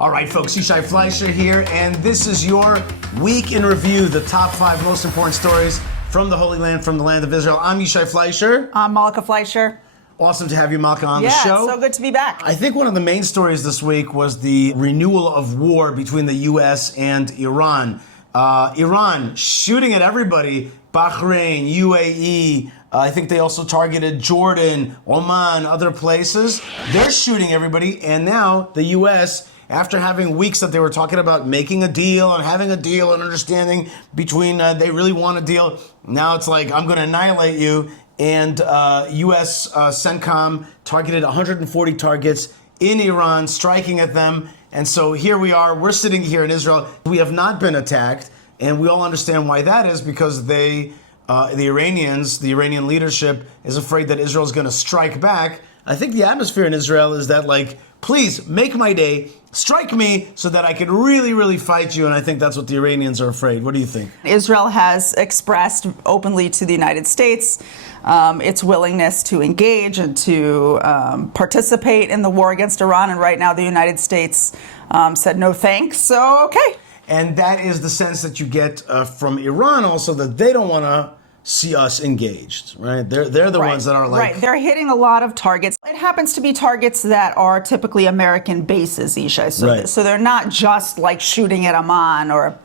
All right, folks, Yishai Fleisher here, and this is your Week in Review, the top 5 most important stories from the Holy Land, from the land of Israel. I'm Yishai Fleisher. I'm Malka Fleisher. Awesome to have you, Malka, on the show. Yeah, so good to be back. I think one of the main stories this week was the renewal of war between the U.S. and Iran. Iran shooting at everybody, Bahrain, UAE, I think they also targeted Jordan, Oman, other places. They're shooting everybody, and now the U.S., after having weeks that they were talking about making a deal and having a deal and understanding between, they really want a deal, now it's like, I'm going to annihilate you. And U.S. CENTCOM targeted 140 targets in Iran, striking at them. And so here we are, we're sitting here in Israel. We have not been attacked, and we all understand why that is, because the Iranians, the Iranian leadership is afraid that Israel is going to strike back. I think the atmosphere in Israel is that, like, please make my day, strike me so that I can really, really fight you. And I think that's what the Iranians are afraid. What do you think? Israel has expressed openly to the United States its willingness to engage and to participate in the war against Iran. And right now the United States said no thanks. So, okay. And that is the sense that you get from Iran also, that they don't want to see us engaged, right? They're the ones that are like... Right, they're hitting a lot of targets. It happens to be targets that are typically American bases, Isha. So they're not just like shooting at Amman or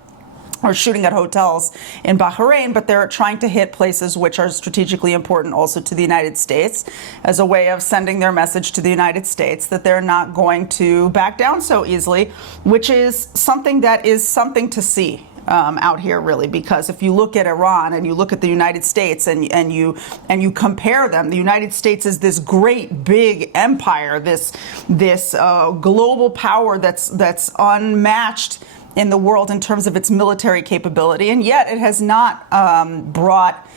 shooting at hotels in Bahrain, but they're trying to hit places which are strategically important also to the United States, as a way of sending their message to the United States that they're not going to back down so easily, which is something to see. Out here, really, because if you look at Iran and you look at the United States and you compare them, the United States is this great big empire, this global power that's unmatched in the world in terms of its military capability, and yet it has not brought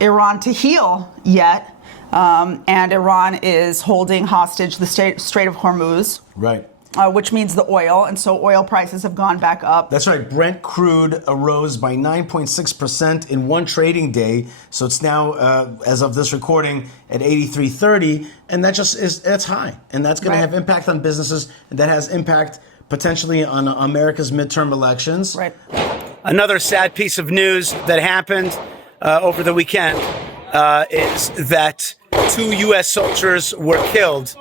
Iran to heel yet. And Iran is holding hostage the Strait of Hormuz. Right. Which means the oil, and so oil prices have gone back up. That's right. Brent crude rose by 9.6% in one trading day. So it's now, as of this recording, at 83.30, and that just that's high. And that's going to have impact on businesses, and that has impact potentially on America's midterm elections. Right. Another sad piece of news that happened over the weekend is that 2 U.S. soldiers were killed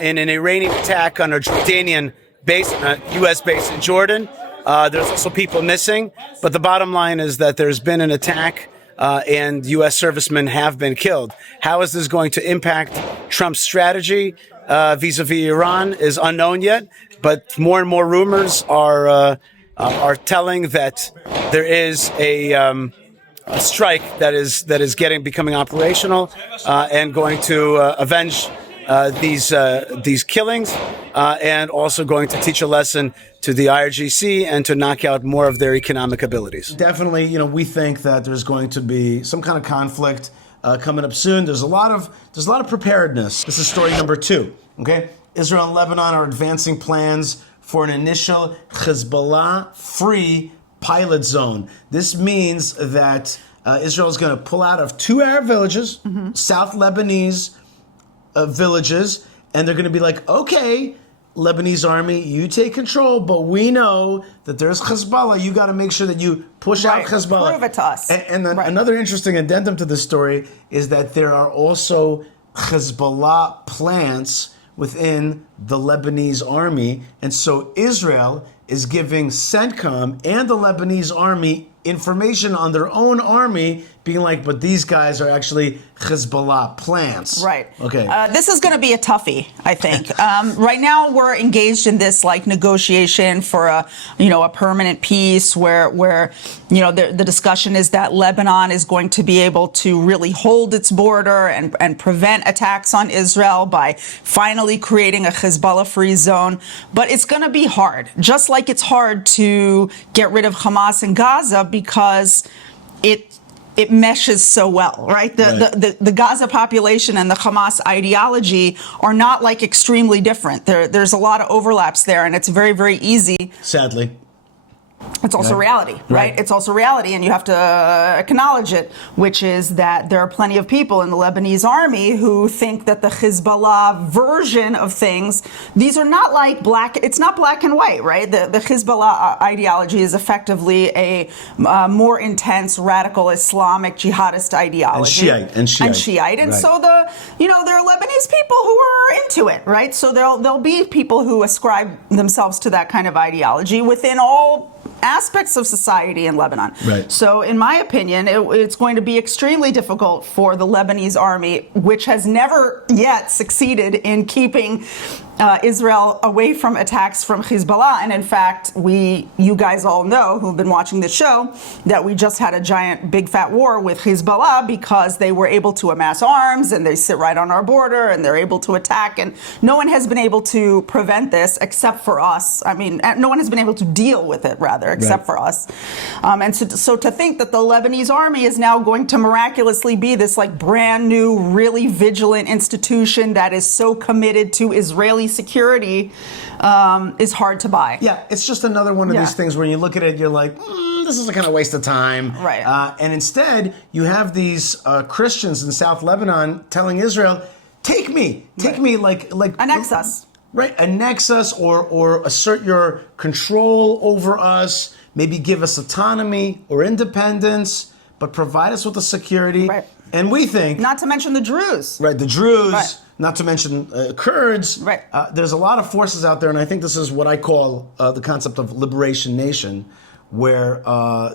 in an Iranian attack on a Jordanian base, a U.S. base in Jordan. There's also people missing, but the bottom line is that there's been an attack and U.S. servicemen have been killed. How is this going to impact Trump's strategy vis-a-vis Iran is unknown yet, but more and more rumors are telling that there is a strike that is becoming operational and going to avenge these killings, and also going to teach a lesson to the IRGC and to knock out more of their economic abilities. Definitely, we think that there's going to be some kind of conflict coming up soon. There's a lot of preparedness. This is story number 2. Okay, Israel and Lebanon are advancing plans for an initial Hezbollah-free pilot zone. This means that Israel is going to pull out of 2 Arab villages, South Lebanese villages, and they're going to be like, okay, Lebanese army, you take control, but we know that there's Hezbollah. You got to make sure that you push out Hezbollah. Prove it to us. And then another interesting addendum to this story is that there are also Hezbollah plants within the Lebanese army, and so Israel is giving CENTCOM and the Lebanese army information on their own army, being like, but these guys are actually Hezbollah plants. Right. Okay. This is going to be a toughie, I think. Right now, we're engaged in this negotiation for a permanent peace, where the discussion is that Lebanon is going to be able to really hold its border and prevent attacks on Israel by finally creating a Hezbollah-free zone. But it's going to be hard, just like it's hard to get rid of Hamas in Gaza, because it meshes so well, right? The Gaza population and the Hamas ideology are not extremely different. There's a lot of overlaps there, and it's very, very easy. Sadly. It's also reality, right? It's also reality, and you have to acknowledge it, which is that there are plenty of people in the Lebanese army who think that the Hezbollah version of things, these are not like black, it's not black and white, right? The Hezbollah ideology is effectively a more intense, radical Islamic jihadist ideology. And Shiite. And so there are Lebanese people who are into it, right? So there'll be people who ascribe themselves to that kind of ideology within all aspects of society in Lebanon. Right. So in my opinion, it's going to be extremely difficult for the Lebanese army, which has never yet succeeded in keeping Israel away from attacks from Hezbollah. And in fact, you guys all know, who've been watching the show, that we just had a giant big fat war with Hezbollah because they were able to amass arms and they sit right on our border and they're able to attack. And no one has been able to prevent this except for us. I mean, no one has been able to deal with it, rather, except for us. And so to think that the Lebanese army is now going to miraculously be this like brand new, really vigilant institution that is so committed to Israeli security is hard to buy. Yeah, it's just another one of these things where you look at it, you're like, this is a kind of waste of time. Right. And instead, you have these Christians in South Lebanon telling Israel, take me, like Annex us. Right, annex us or assert your control over us, maybe give us autonomy or independence, but provide us with the security. Right. And we think... Not to mention the Druze. Right, the Druze, Right. not to mention Kurds. Right. There's a lot of forces out there, and I think this is what I call the concept of liberation nation, where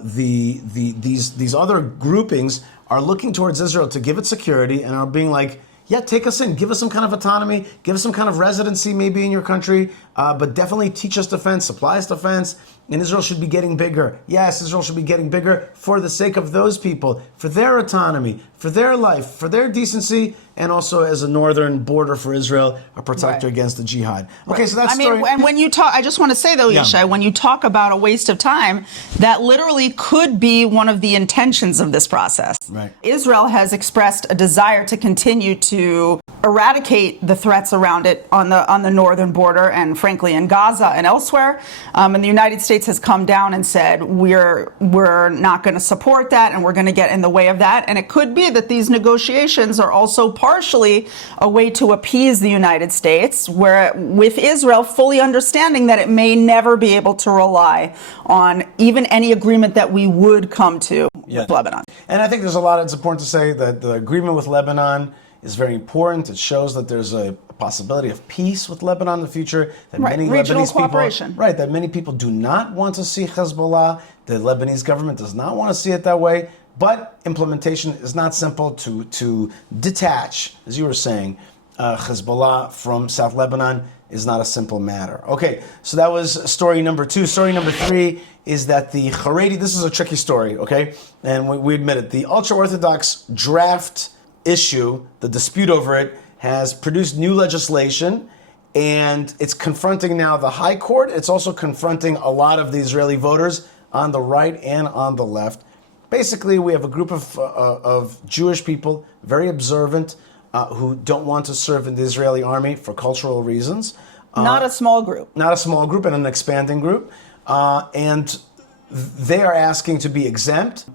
these other groupings are looking towards Israel to give it security and are being like, yeah, take us in. Give us some kind of autonomy. Give us some kind of residency maybe in your country. But definitely teach us defense, supply us defense. And Israel should be getting bigger. Yes, Israel should be getting bigger for the sake of those people, for their autonomy, for their life, for their decency, and also as a northern border for Israel, a protector against the jihad. Okay, so that's story. And when you talk, I just want to say though, Yishai, when you talk about a waste of time, that literally could be one of the intentions of this process. Right. Israel has expressed a desire to continue to eradicate the threats around it on the northern border and frankly in Gaza and elsewhere. And the United States has come down and said we're not going to support that and we're going to get in the way of that. And it could be that these negotiations are also partially a way to appease the United States, where with Israel fully understanding that it may never be able to rely on even any agreement that we would come to with Lebanon. And I think it's important to say that the agreement with Lebanon is very important. It shows that there's a possibility of peace with Lebanon in the future. That many regional Lebanese cooperation. people, that many people do not want to see Hezbollah. The Lebanese government does not want to see it that way. But implementation is not simple. To detach, as you were saying, Hezbollah from South Lebanon is not a simple matter. Okay, so that was story number 2. Story number 3 is that the Haredi, this is a tricky story, okay? And we admit it. The ultra-Orthodox draft issue, the dispute over it, has produced new legislation, and it's confronting now the High Court. It's also confronting a lot of the Israeli voters on the right and on the left. Basically, we have a group of Jewish people, very observant, who don't want to serve in the Israeli army for cultural reasons. Not a small group. Not a small group, and an expanding group. And they are asking to be exempt.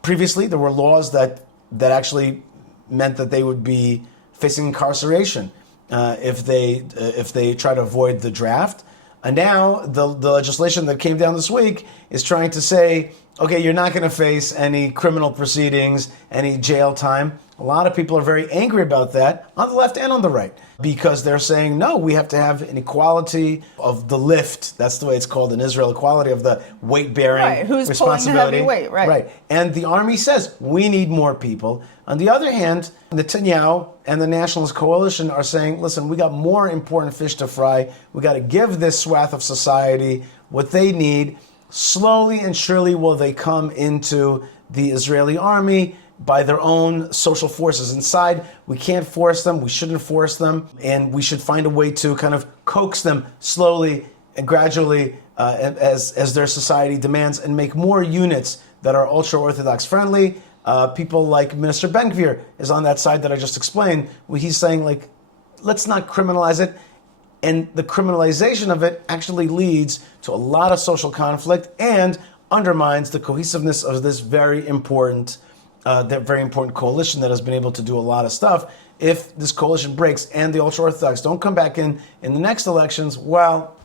Previously, there were laws that actually meant that they would be facing incarceration if they try to avoid the draft. And now the legislation that came down this week is trying to say, okay, you're not going to face any criminal proceedings, any jail time. A lot of people are very angry about that on the left and on the right because they're saying, no, we have to have an equality of the lift. That's the way it's called in Israel, equality of the weight-bearing who's responsibility. pulling the heavy weight, right. And the army says, we need more people. On the other hand, Netanyahu and the Nationalist Coalition are saying, listen, we got more important fish to fry. We got to give this swath of society what they need. Slowly and surely will they come into the Israeli army by their own social forces inside. We can't force them. We shouldn't force them. And we should find a way to kind of coax them slowly and gradually as their society demands and make more units that are ultra-Orthodox friendly. People like Minister Ben-Gvir is on that side that I just explained, where he's saying, like, let's not criminalize it. And the criminalization of it actually leads to a lot of social conflict and undermines the cohesiveness of this very important coalition that has been able to do a lot of stuff. If this coalition breaks and the ultra-Orthodox don't come back in the next elections, well,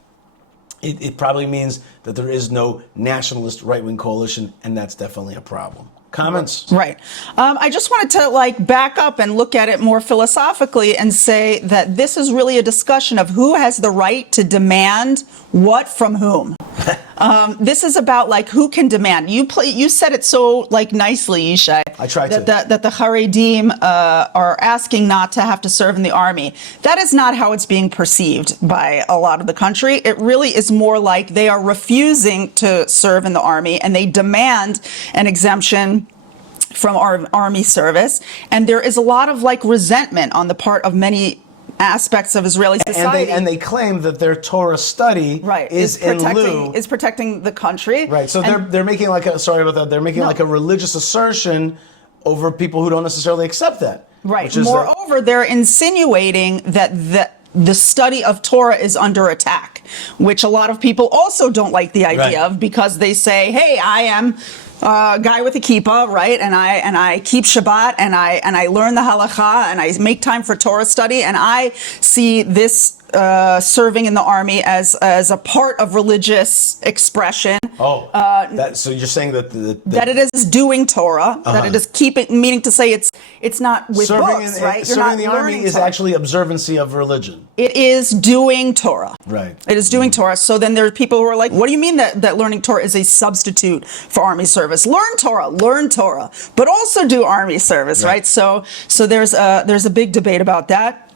it probably means that there is no nationalist right-wing coalition, and that's definitely a problem. Comments? Right. I just wanted to back up and look at it more philosophically and say that this is really a discussion of who has the right to demand what from whom. This is about who can demand. You said it so nicely, Yishai. I tried to. That the Haredim are asking not to have to serve in the army. That is not how it's being perceived by a lot of the country. It really is more like they are refusing to serve in the army and they demand an exemption from our army service. And there is a lot of resentment on the part of many aspects of Israeli society. And they claim that their Torah study is protecting the country. Right. So they're making they're making a religious assertion over people who don't necessarily accept that. Right. Moreover, they're insinuating that the study of Torah is under attack, which a lot of people also don't like the idea of, because they say, hey, I am a guy with a kippah, right? And I keep Shabbat and I learn the halakha and I make time for Torah study, and I see this serving in the army as a part of religious expression. So you're saying that that it is doing Torah, that it is meaning to say it's not with books, right? Serving in the army is actually observancy of religion. It is doing Torah. Right. It is doing Torah. So then there are people who are like, what do you mean that learning Torah is a substitute for army service? Learn Torah, but also do army service, right? So there's a big debate about that.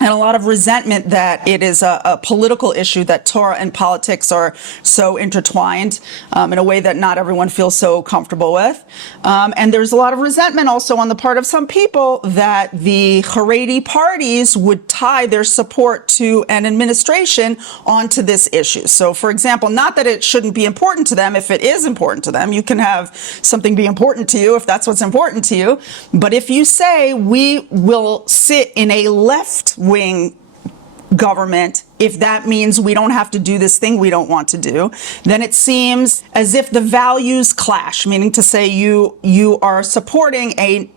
And a lot of resentment that it is a political issue, that Torah and politics are so intertwined in a way that not everyone feels so comfortable with. And there's a lot of resentment also on the part of some people that the Haredi parties would tie their support to an administration onto this issue. So, for example, not that it shouldn't be important to them. If it is important to them, you can have something be important to you if that's what's important to you. But if you say we will sit in a left-wing government, if that means we don't have to do this thing we don't want to do, then it seems as if the values clash, meaning to say you are supporting an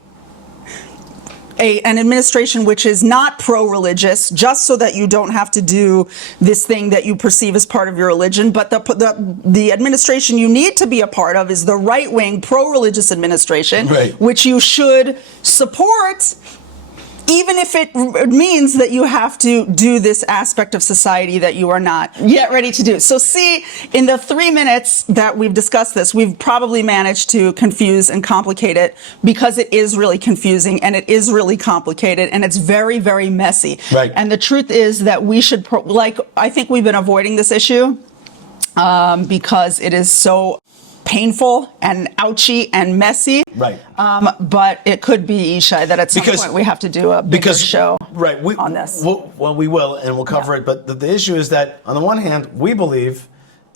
administration which is not pro-religious just so that you don't have to do this thing that you perceive as part of your religion, but the administration you need to be a part of is the right-wing pro-religious administration, which you should support, even if it means that you have to do this aspect of society that you are not yet ready to do. So see, in the 3 minutes that we've discussed this, we've probably managed to confuse and complicate it, because it is really confusing and it is really complicated and it's very, very messy. Right. And the truth is that we should, I think we've been avoiding this issue because it is so painful and ouchy and messy. Right. But it could be, Yishai, that at some point we have to do a bigger show on this. We will, and we'll cover it. But the issue is that, on the one hand, we believe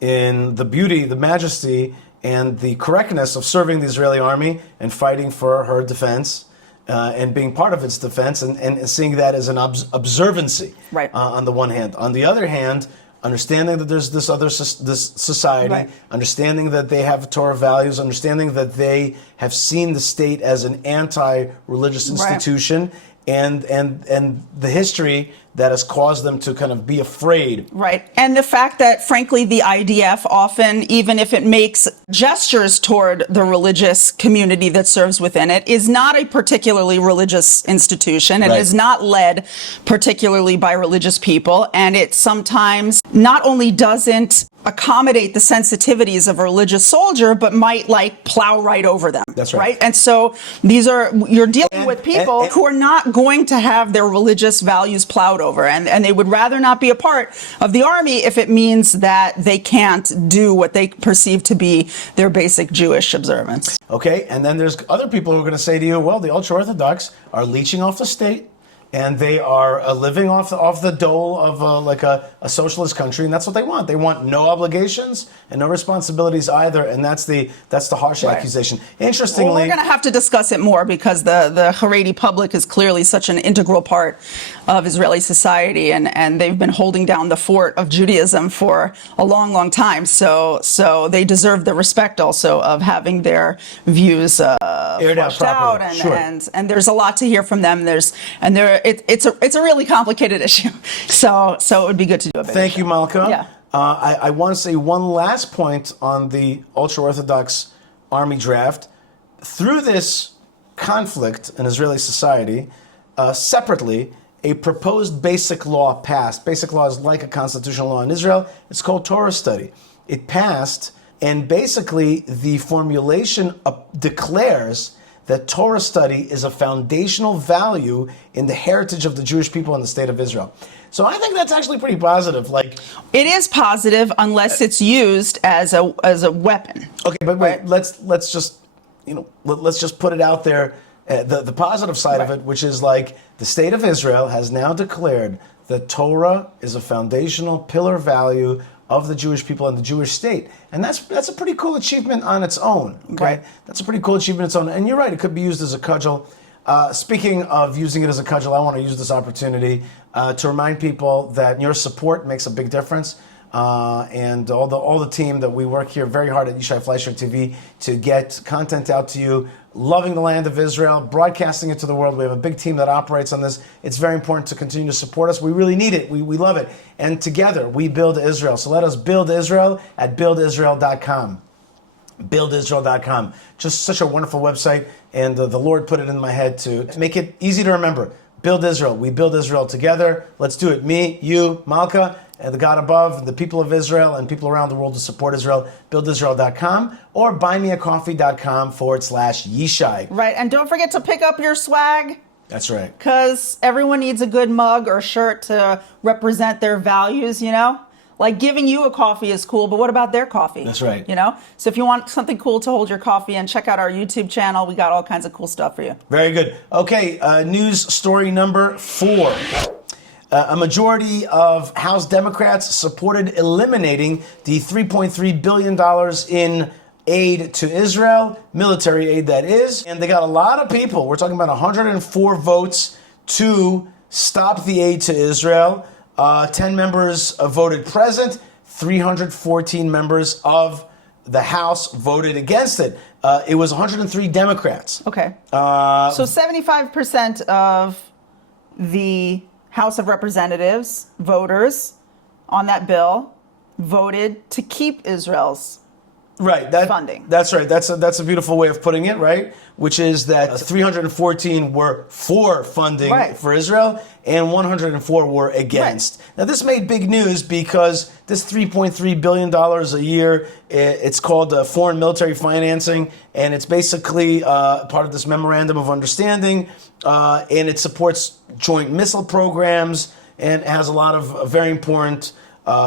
in the beauty, the majesty, and the correctness of serving the Israeli army and fighting for her defense and being part of its defense and seeing that as an observancy on the one hand. On the other hand, understanding that there's this society, understanding that they have Torah values, understanding that they have seen the state as an anti-religious institution, and the history that has caused them to kind of be afraid. Right. And the fact that, frankly, the IDF often, even if it makes gestures toward the religious community that serves within it, is not a particularly religious institution and is not led particularly by religious people. And it sometimes not only doesn't accommodate the sensitivities of a religious soldier, but might plow right over them. That's right. And so you're dealing with people who are not going to have their religious values plowed over, and they would rather not be a part of the army if it means that they can't do what they perceive to be their basic Jewish observance. Okay, and then there's other people who are going to say to you, well, the ultra-Orthodox are leeching off the state, and they are living off the dole of like a socialist country, and that's what they want. They want no obligations and no responsibilities either, and that's the harsh accusation. Interestingly, well, we're going to have to discuss it more because the Haredi public is clearly such an integral part of Israeli society, and they've been holding down the fort of Judaism for a long, long time. So they deserve the respect also of having their views fleshed out, and there's a lot to hear from them. It's a really complicated issue. So it would be good to do a bit. Thank you, Malka. Yeah. I want to say one last point on the ultra-Orthodox army draft. Through this conflict in Israeli society, separately, a proposed basic law passed. Basic law is like a constitutional law in Israel. It's called Torah study. It passed, and basically the formulation declares that Torah study is a foundational value in the heritage of the Jewish people in the state of Israel. So I think that's actually pretty positive. Like, it is positive unless it's used as a weapon. Okay, but wait, let's just put it out there. The positive side of it, which is like the state of Israel has now declared that Torah is a foundational pillar value of the Jewish people and the Jewish state. And that's a pretty cool achievement on its own. Okay? Right. That's a pretty cool achievement on its own. And you're right, it could be used as a cudgel. Speaking of using it as a cudgel, I want to use this opportunity to remind people that your support makes a big difference. And all the team that we work here very hard at Yishai Fleisher TV to get content out to you, loving the land of Israel, broadcasting it to the world. We have a big team that operates on this. It's very important to continue to support us. We really need it. We love it. And together we build Israel. So let us build Israel at buildisrael.com. Buildisrael.com. Just such a wonderful website. And the Lord put it in my head to make it easy to remember. Build Israel. We build Israel together. Let's do it. Me, you, Malka, and the God above, the people of Israel, and people around the world to support Israel. Buildisrael.com or buymeacoffee.com/Yishai. Right, and don't forget to pick up your swag. That's right. Because everyone needs a good mug or shirt to represent their values, Like giving you a coffee is cool, but what about their coffee? That's right. So if you want something cool to hold your coffee in, check out our YouTube channel. We got all kinds of cool stuff for you. Very good. Okay, news story number 4. A majority of House Democrats supported eliminating the $3.3 billion in aid to Israel, military aid that is. And they got a lot of people. We're talking about 104 votes to stop the aid to Israel. 10 members voted present. 314 members of the House voted against it. It was 103 Democrats. Okay. So 75% of the House of Representatives, voters on that bill, voted to keep Israel's funding. That's right. That's a beautiful way of putting it, right? Which is that 314 were for funding for Israel and 104 were against. Right. Now, this made big news because this $3.3 billion a year, it's called foreign military financing, and it's basically part of this memorandum of understanding, and it supports joint missile programs and has a lot of very important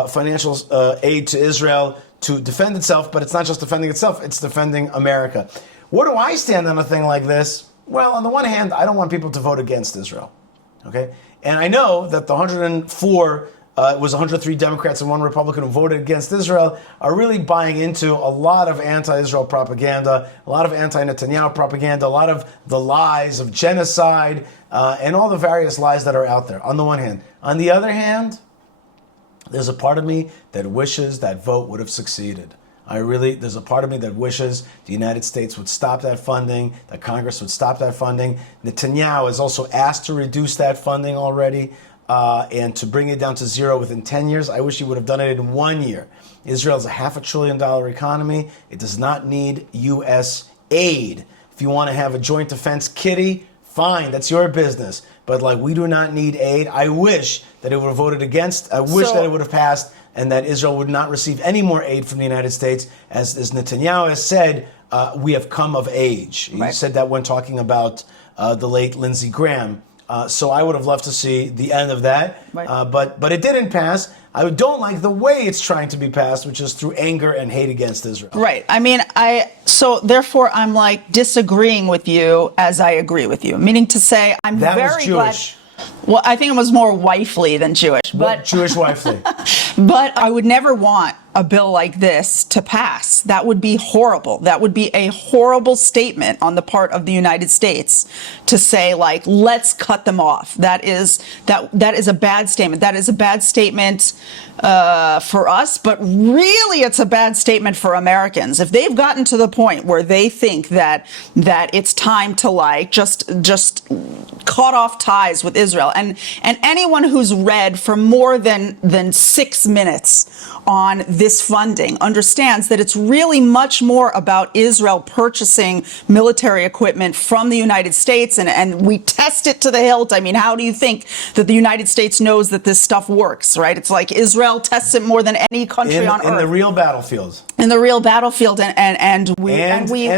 financial aid to Israel to defend itself, but it's not just defending itself, it's defending America. Where do I stand on a thing like this? Well, on the one hand, I don't want people to vote against Israel, okay? And I know that the 104, it was 103 Democrats and 1 Republican who voted against Israel, are really buying into a lot of anti-Israel propaganda, a lot of anti-Netanyahu propaganda, a lot of the lies of genocide, and all the various lies that are out there, on the one hand. On the other hand, there's a part of me that wishes that vote would have succeeded. There's a part of me that wishes the United States would stop that funding, that Congress would stop that funding. Netanyahu has also asked to reduce that funding already and to bring it down to zero within 10 years. I wish he would have done it in 1 year. Israel is a $500 billion economy. It does not need U.S. aid. If you want to have a joint defense kitty, fine, that's your business. But we do not need aid. I wish that it would have voted against. I wish that it would have passed and that Israel would not receive any more aid from the United States. As Netanyahu has said, we have come of age. He said that when talking about the late Lindsey Graham. So I would have loved to see the end of that. But it didn't pass. I don't like the way it's trying to be passed, which is through anger and hate against Israel. Right. I mean, so therefore I'm disagreeing with you as I agree with you. Meaning to say, I'm that very was Jewish. glad. Well, I think it was more wifely than Jewish. But Jewish wifely. But I would never want a bill like this to pass. That would be horrible. That would be a horrible statement on the part of the United States to say, like, let's cut them off. That is a bad statement. That is a bad statement for us, but really it's a bad statement for Americans. If they've gotten to the point where they think that it's time to, like, just cut off ties with Israel, and anyone who's read for more than 6 minutes on this funding understands that it's really much more about Israel purchasing military equipment from the United States, and we test it to the hilt. I mean, how do you think that the United States knows that this stuff works, right? It's like Israel tests it more than any country on earth. In the real battlefield. In the real battlefield, and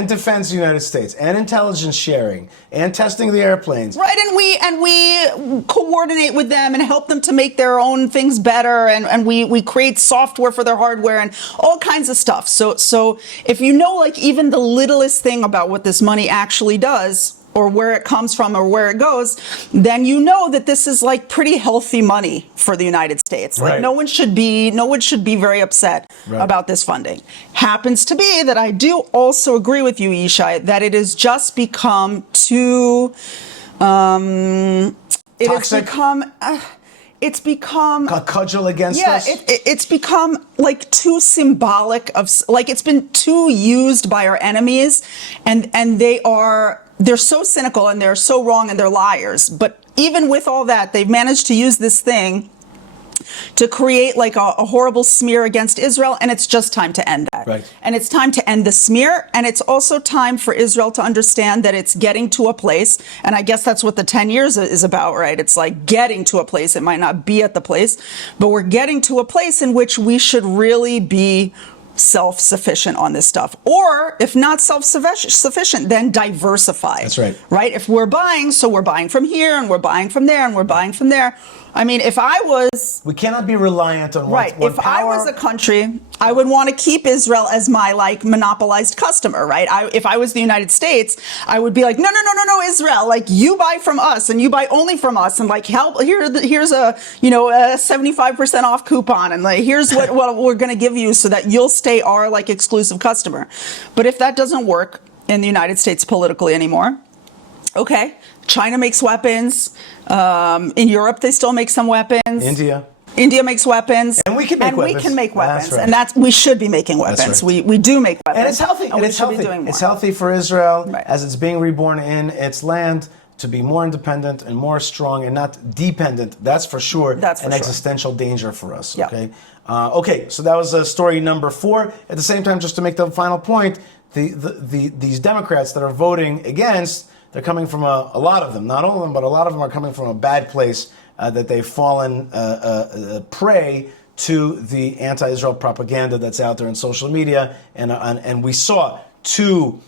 defense of the United States, and intelligence sharing, and testing the airplanes. Right, and we coordinate with them and help them to make their own things better, and we create software for their hardware and all kinds of stuff. So if you know, like, even the littlest thing about what this money actually does, or where it comes from or where it goes, then you know that this is, like, pretty healthy money for the United States. Like, right. no one should be very upset about this funding. Happens to be that I do also agree with you, Yishai, that it has just become too toxic. It's become a cudgel against us. It's become, like, too symbolic of, like, it's been too used by our enemies, and they're so cynical and they're so wrong and they're liars. But even with all that, they've managed to use this thing to create, like, a horrible smear against Israel, and it's just time to end that. Right. And it's time to end the smear, and it's also time for Israel to understand that it's getting to a place, and I guess that's what the 10 years is about, right? It's like getting to a place. It might not be at the place, but we're getting to a place in which we should really be self-sufficient on this stuff. Or if not self-sufficient, then diversify. That's right. Right? If we're buying, so we're buying from here and we're buying from there and we're buying from there. I mean, if I was... We cannot be reliant on one if power. I was a country, I would want to keep Israel as my, like, monopolized customer, right? If I was the United States, I would be like, no, Israel, like, you buy from us and you buy only from us, and, like, help, here's a 75% off coupon, and, like, here's what we're going to give you so that you'll stay our, like, exclusive customer. But if that doesn't work in the United States politically anymore, okay, China makes weapons. In Europe, they still make some weapons. India makes weapons. And we can make weapons. We can make weapons. That's right. And we should be making weapons. Right. We do make weapons. And it's healthy. And we should be doing more. It's healthy for Israel, right, as it's being reborn in its land, to be more independent and more strong and not dependent. That's for sure. That's for an sure. Existential danger for us. Yep. Okay. Okay. So that was story number 4. At the same time, just to make the final point, these Democrats that are voting against, they're coming from a lot of them, not all of them, but a lot of them are coming from a bad place, that they've fallen prey to the anti-Israel propaganda that's out there in social media. And we saw 2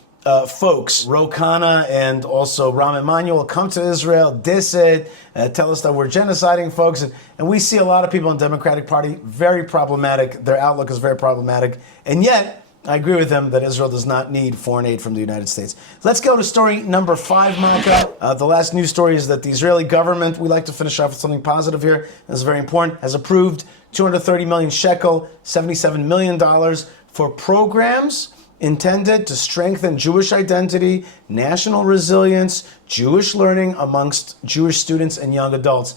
folks, Ro Khanna and also Rahm Emanuel, come to Israel, diss it, tell us that we're genociding folks. And we see a lot of people in the Democratic Party, very problematic. Their outlook is very problematic. And yet, I agree with them that Israel does not need foreign aid from the United States. Let's go to story number 5, Malka. The last news story is that the Israeli government, we like to finish off with something positive here, this is very important, has approved 230 million shekel, $77 million for programs intended to strengthen Jewish identity, national resilience, Jewish learning amongst Jewish students and young adults.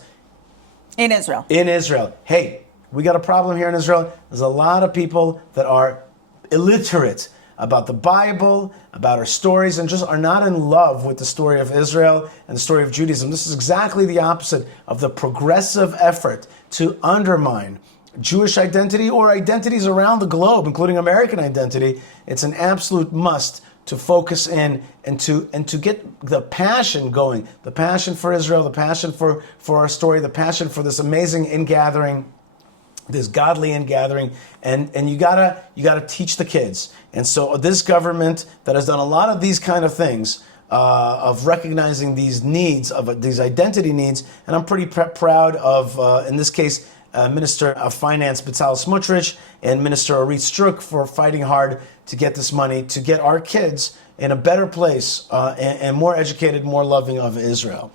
In Israel. In Israel. Hey, we got a problem here in Israel. There's a lot of people that are illiterate about the Bible, about our stories, and just are not in love with the story of Israel and the story of Judaism. This is exactly the opposite of the progressive effort to undermine Jewish identity or identities around the globe, including American identity. It's an absolute must to focus in and to get the passion going, the passion for Israel, the passion for our story, the passion for this amazing ingathering, this godly ingathering, and you gotta teach the kids. And so this government that has done a lot of these kind of things, of recognizing these needs, of these identity needs, and I'm pretty proud of, in this case, Minister of Finance Bezalel Smotrich and Minister Orit Struk for fighting hard to get this money, to get our kids in a better place and more educated, more loving of Israel.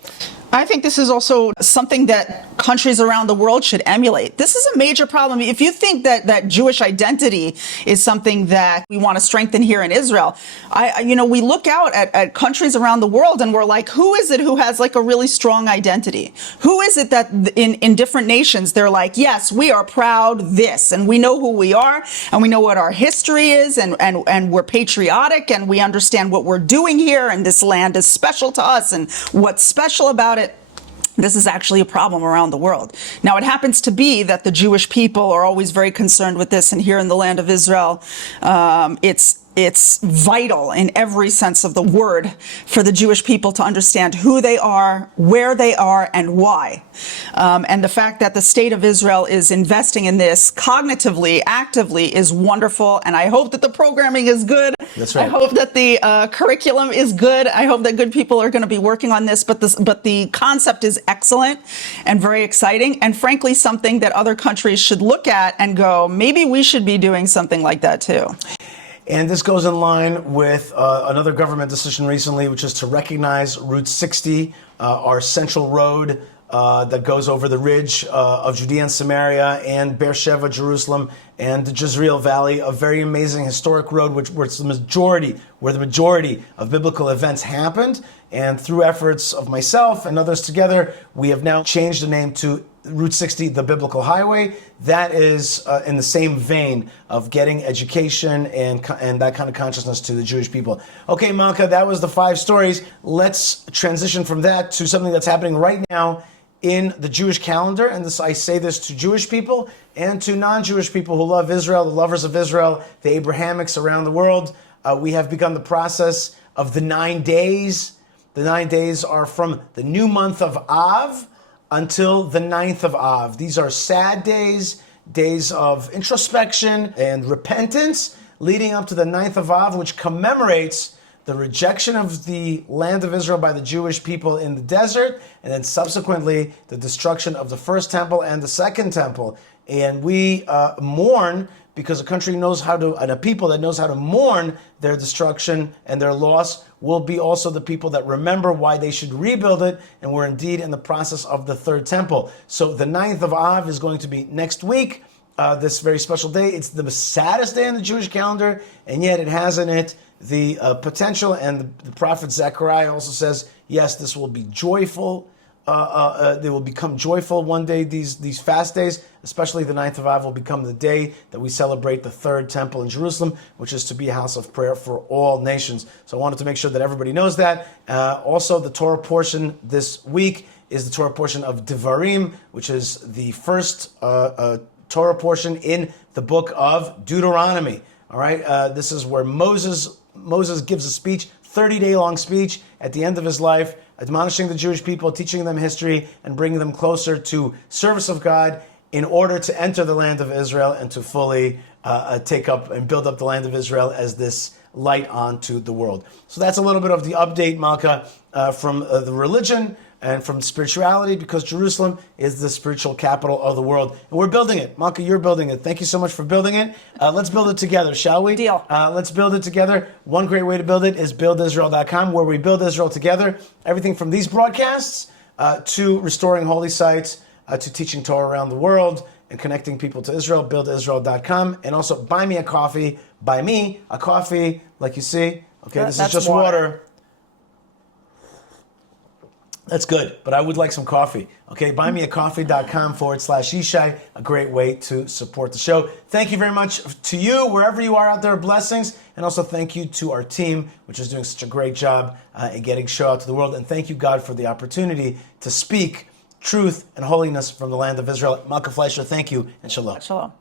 I think this is also something that countries around the world should emulate. This is a major problem. If you think that Jewish identity is something that we want to strengthen here in Israel, we look out at countries around the world and we're like, who is it who has like a really strong identity? Who is it that in different nations, they're like, yes, we are proud this, and we know who we are, and we know what our history is, and we're patriotic, and we understand what we're doing here, and this land is special to us, and what's special about it. This is actually a problem around the world. Now, it happens to be that the Jewish people are always very concerned with this, and here in the land of Israel, it's vital in every sense of the word for the Jewish people to understand who they are, where they are, and why. And the fact that the state of Israel is investing in this cognitively, actively, is wonderful. And I hope that the programming is good. That's right. I hope that the curriculum is good. I hope that good people are going to be working on this. But the concept is excellent and very exciting, and frankly, something that other countries should look at and go, maybe we should be doing something like that too. And this goes in line with another government decision recently, which is to recognize Route 60, our central road that goes over the ridge of Judea and Samaria and Beersheba, Jerusalem, and the Jezreel Valley, a very amazing historic road where the majority of biblical events happened. And through efforts of myself and others together, we have now changed the name to Route 60, the Biblical Highway. That is in the same vein of getting education and that kind of consciousness to the Jewish people. Okay, Malka, that was the 5 stories. Let's transition from that to something that's happening right now in the Jewish calendar. And I say this to Jewish people and to non-Jewish people who love Israel, the lovers of Israel, the Abrahamics around the world. We have begun the process of the 9 days. The 9 days are from the new month of Av until the 9th of Av. These are sad days, days of introspection and repentance, leading up to the 9th of Av, which commemorates the rejection of the land of Israel by the Jewish people in the desert, and then subsequently the destruction of the first temple and the second temple. And we mourn because a country knows how to, and a people that knows how to mourn their destruction and their loss will be also the people that remember why they should rebuild it, and we're indeed in the process of the third temple. So the 9th of Av is going to be next week, this very special day. It's the saddest day in the Jewish calendar, and yet it has in it the potential, and the prophet Zechariah also says, yes, this will be joyful. They will become joyful one day, these fast days, especially the 9th of Av will become the day that we celebrate the third temple in Jerusalem, which is to be a house of prayer for all nations. So I wanted to make sure that everybody knows that. Also, the Torah portion this week is the Torah portion of Devarim, which is the first Torah portion in the book of Deuteronomy. All right, this is where Moses gives a speech, 30-day long speech at the end of his life, admonishing the Jewish people, teaching them history, and bringing them closer to service of God in order to enter the land of Israel and to fully take up and build up the land of Israel as this light onto the world. So that's a little bit of the update, Malka, from the religion and from spirituality, because Jerusalem is the spiritual capital of the world. And we're building it. Malka, you're building it. Thank you so much for building it. Let's build it together, shall we? Deal. Let's build it together. One great way to build it is buildisrael.com, where we build Israel together. Everything from these broadcasts to restoring holy sites, to teaching Torah around the world and connecting people to Israel, buildisrael.com. And also buy me a coffee. Buy me a coffee, like you see. Okay, this is just water. That's good, but I would like some coffee. Okay, buymeacoffee.com/Yishai, a great way to support the show. Thank you very much to you, wherever you are out there, blessings. And also thank you to our team, which is doing such a great job in getting show out to the world. And thank you, God, for the opportunity to speak truth and holiness from the land of Israel. Malka Fleisher, thank you, and shalom. Shalom.